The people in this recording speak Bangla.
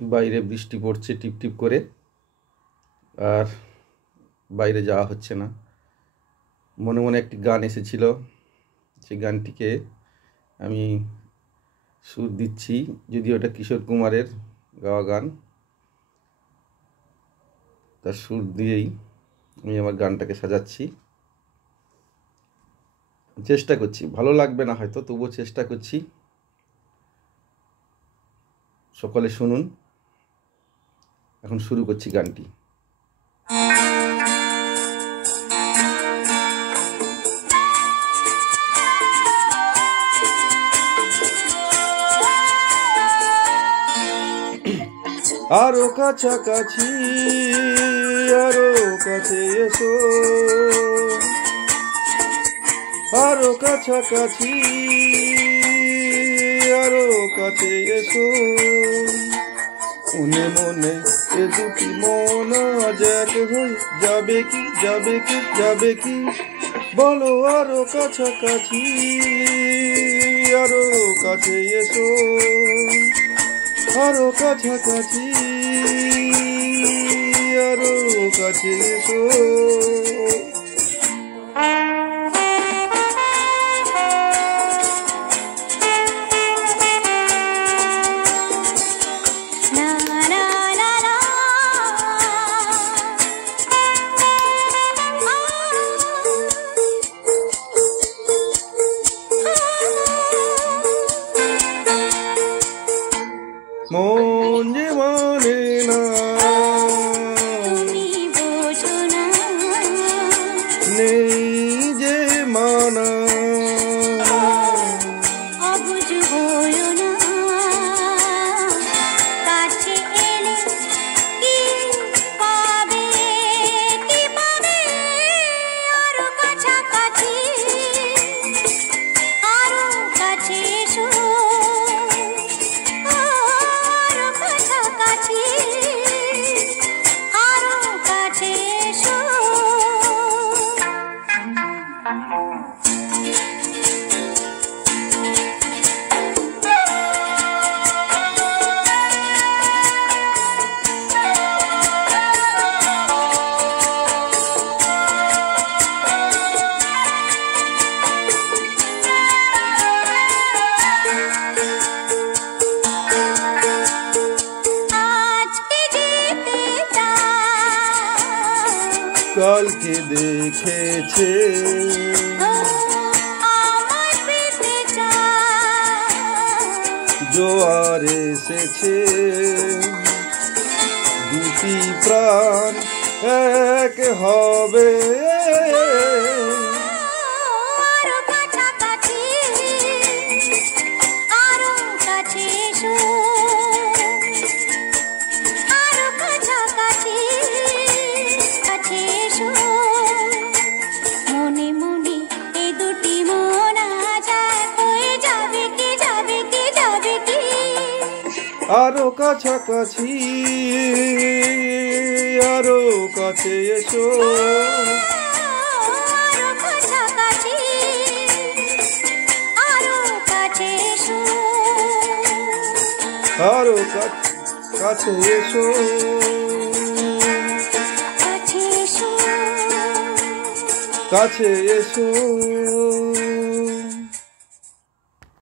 বাইরে বৃষ্টি পড়ছে টিপ টিপ করে, আর বাইরে যাওয়া হচ্ছে না। মনে মনে একটি গান এসেছিল, সেই গানটিকে আমি সুর দিচ্ছি, যদিও এটা কিশোর কুমারের গাওয়া গান। তার সুর দিয়েই আমি আমার গানটাকে সাজাচ্ছি, চেষ্টা করছি। ভালো লাগবে না হয়তো, তবুও চেষ্টা করছি। সকলে শুনুন। এখন শুরু করছি গানটি। আরো কাছাকাছি, আরো কাছে এসো, আরো কাছাকাছি, আরো কাছে এসো। মনে মনে এ দুটি মন আজ এক হয়ে যাবে কি, যাবে কি, যাবে কি? বলো আরো কাছাকাছি, আরো কাছে এসো, আরো কাছাকাছি, আরো কাছে এসো। মন যে মানে না, তুমি বোঝো না, নেই যে মানা, অবুঝ হয়ো না। কাছে এলে কি পাবে, কি পাবে? আরো কাছাকাছি, আরো কাছে এসো, আরো কাছাকাছি, আরো কাছে এসো। আজকে যেতে চাও, কালকে দেখেছে, আমায় পেতে চাও, জোয়ার এসেছে, দুটি প্রাণ এক হবে। আরো কাছাকাছি, আরো কাছে এসো, আরো কাছাকাছি, কাছে এসো। মনে মনে এই দুটি মন আজ এক হয়ে যাবে কি, যাবে কি, যাবে কি? আরো কাছাকাছি, আরো কাছে এসো, আরো কাছাকাছি, আরো কাছে এসো, আরো কাছে এসো, কাছে এসো, কাছে এসো।